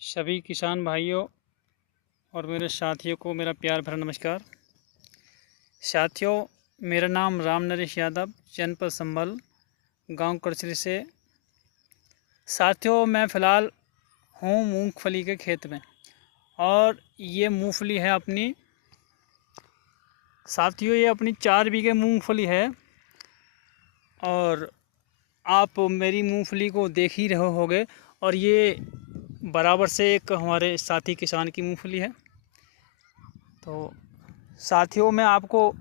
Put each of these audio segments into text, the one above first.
सभी किसान भाइयों और मेरे साथियों को मेरा प्यार भरा नमस्कार। साथियों, मेरा नाम राम नरेश यादव, जनपद संभल, गांव करचरी से। साथियों, मैं फ़िलहाल हूँ मूंगफली के खेत में और ये मूंगफली है अपनी। साथियों, ये अपनी 4 बीघे मूंगफली है और आप मेरी मूंगफली को देख ही रहे होगे। और ये बराबर से एक हमारे साथी किसान की मूंगफली है। तो साथियों, मैं आपको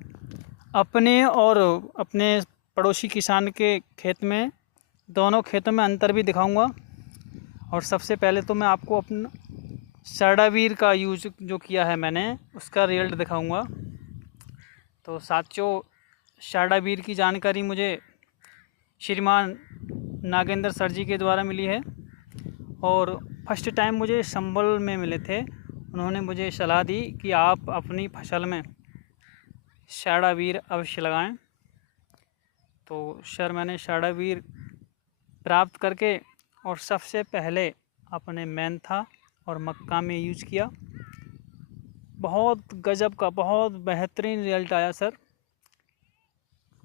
अपने और अपने पड़ोसी किसान के खेत में, दोनों खेतों में अंतर भी दिखाऊंगा। और सबसे पहले तो मैं आपको अपना सर्डावीर का यूज जो किया है मैंने, उसका रिजल्ट दिखाऊंगा। तो साथियों, सर्डावीर की जानकारी मुझे श्रीमान नागेंद्र सर जी के द्वारा मिली है और फर्स्ट टाइम मुझे संभल में मिले थे। उन्होंने मुझे सलाह दी कि आप अपनी फसल में सर्डावीर अवश्य लगाएं। तो सर, मैंने सर्डावीर प्राप्त करके और सबसे पहले अपने मेंथा और मक्का में यूज किया। बहुत गजब का, बहुत बेहतरीन रिजल्ट आया सर।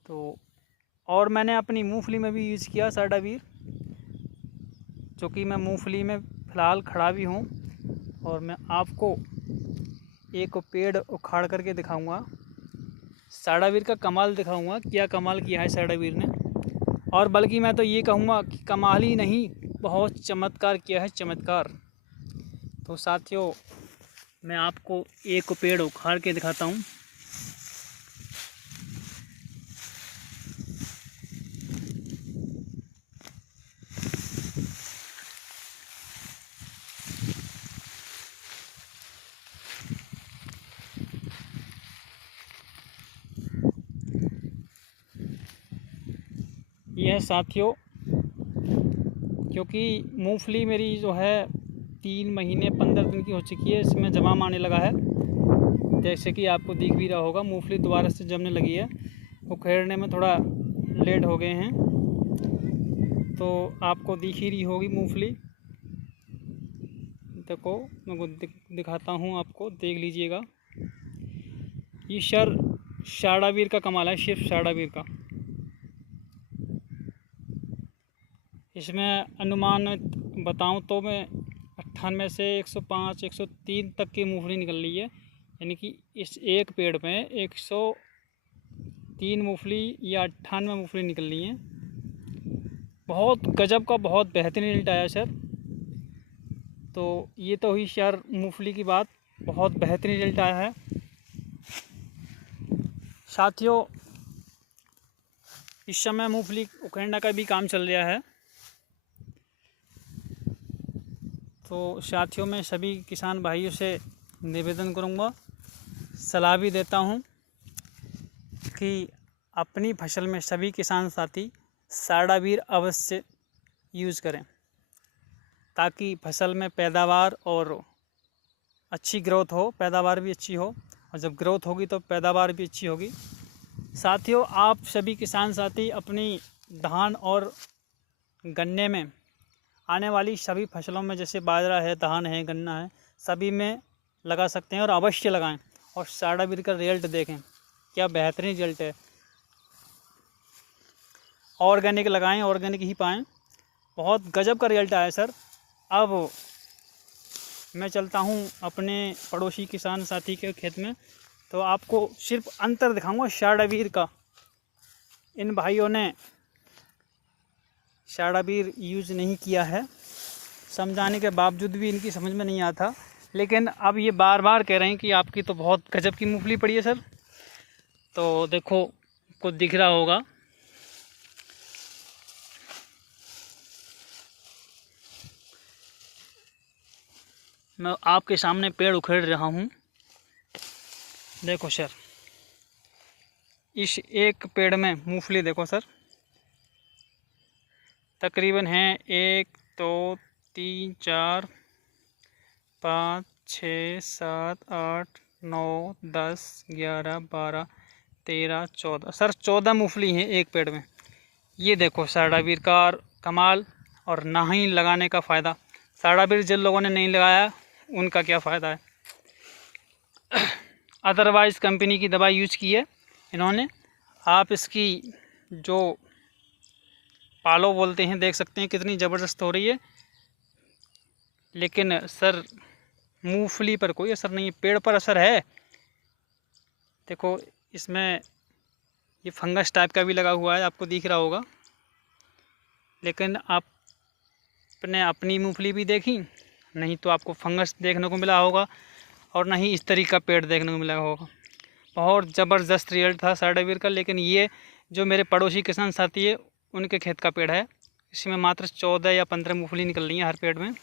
तो और मैंने अपनी मूंगफली में भी यूज़ किया सर्डावीर, जो कि मैं मूंगफली में फ़िलहाल खड़ा भी हूँ और मैं आपको एक पेड़ उखाड़ करके दिखाऊंगा। सर्डावीर का कमाल दिखाऊंगा, क्या कमाल किया है सर्डावीर ने। और बल्कि मैं तो ये कहूँगा कि कमाल ही नहीं, बहुत चमत्कार किया है, चमत्कार। तो साथियों, मैं आपको एक पेड़ उखाड़ के दिखाता हूँ। यह साथियों, क्योंकि मूंगफली मेरी जो है 3 महीने 15 दिन की हो चुकी है, इसमें जमाम आने लगा है। जैसे कि आपको दिख भी रहा होगा, मूंगफली दोबारा से जमने लगी है। उखेड़ने में थोड़ा लेट हो गए हैं, तो आपको दिख ही रही होगी मूंगफली। देखो, मैं दिखाता हूँ आपको, देख लीजिएगा। ये सर्डावीर का कमाल है, सिर्फ सर्डावीर का। इसमें अनुमान बताऊं तो मैं 98 से 105 103 तक की मूंगफली निकल रही है। यानी कि इस एक पेड़ में 103 मूंगफली या 98 मूंगफली निकल रही हैं। बहुत गजब का, बहुत बेहतरीन रिजल्ट आया सर। तो ये तो हुई सर मूंगफली की बात, बहुत बेहतरीन रिजल्ट आया है। साथियों, इस समय मूंगफली उखेड़ने का भी काम चल रहा है। तो साथियों, मैं सभी किसान भाइयों से निवेदन करूंगा, सलाह भी देता हूं कि अपनी फसल में सभी किसान साथी सर्डावीर अवश्य यूज़ करें, ताकि फसल में पैदावार और अच्छी ग्रोथ हो, पैदावार भी अच्छी हो। और जब ग्रोथ होगी तो पैदावार भी अच्छी होगी। साथियों, आप सभी किसान साथी अपनी धान और गन्ने में, आने वाली सभी फसलों में, जैसे बाजरा है, धान है, गन्ना है, सभी में लगा सकते हैं और अवश्य लगाएं। और सर्डावीर का रिजल्ट देखें, क्या बेहतरीन रिजल्ट है। ऑर्गेनिक लगाएं, ऑर्गेनिक ही पाएं। बहुत गजब का रिजल्ट आया सर। अब मैं चलता हूं अपने पड़ोसी किसान साथी के खेत में, तो आपको सिर्फ अंतर दिखाऊंगा सर्डावीर का। इन भाइयों ने सर्डावीर यूज़ नहीं किया है, समझाने के बावजूद भी इनकी समझ में नहीं आता। लेकिन अब ये बार बार कह रहे हैं कि आपकी तो बहुत गजब की मूंगफली पड़ी है सर। तो देखो, आपको दिख रहा होगा, मैं आपके सामने पेड़ उखेड़ रहा हूँ। देखो सर, इस एक पेड़ में मूंगफली देखो सर, तकरीबन है 1 2 3 4 5 6 7 8 9 10 11 12 13 14 सर, 14 मूंगफली हैं एक पेड़ में। ये देखो सर्डावीर का कमाल और ना ही लगाने का फ़ायदा। साड़ावीर जिन लोगों ने नहीं लगाया उनका क्या फ़ायदा है। अदरवाइज़ कंपनी की दवाई यूज़ की है इन्होंने। आप इसकी जो पालो बोलते हैं, देख सकते हैं कितनी ज़बरदस्त हो रही है। लेकिन सर मूंगफली पर कोई असर नहीं है, पेड़ पर असर है। देखो इसमें ये फंगस टाइप का भी लगा हुआ है, आपको दिख रहा होगा। लेकिन आपने अपनी मूंगफली भी देखी नहीं तो आपको फंगस देखने को मिला होगा और नहीं इस तरीके का पेड़ देखने को मिला होगा। बहुत ज़बरदस्त रिजल्ट था साड़ावीर का। लेकिन ये जो मेरे पड़ोसी किसान साथी है उनके खेत का पेड़ है, इसमें मात्र 14 या 15 मूंगफली निकल रही हैं हर पेड़ में।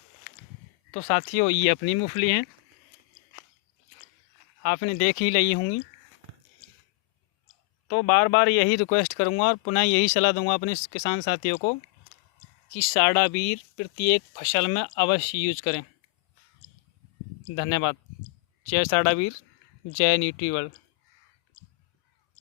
तो साथियों ये अपनी मूंगफली हैं, आपने देख ही ली होंगी। तो बार बार यही रिक्वेस्ट करूंगा और पुनः यही सलाह दूंगा अपने किसान साथियों को कि साड़ावीर प्रत्येक फसल में अवश्य यूज करें। धन्यवाद। जय साड़ावीर, जय न्यूट्रीवर्ल्ड।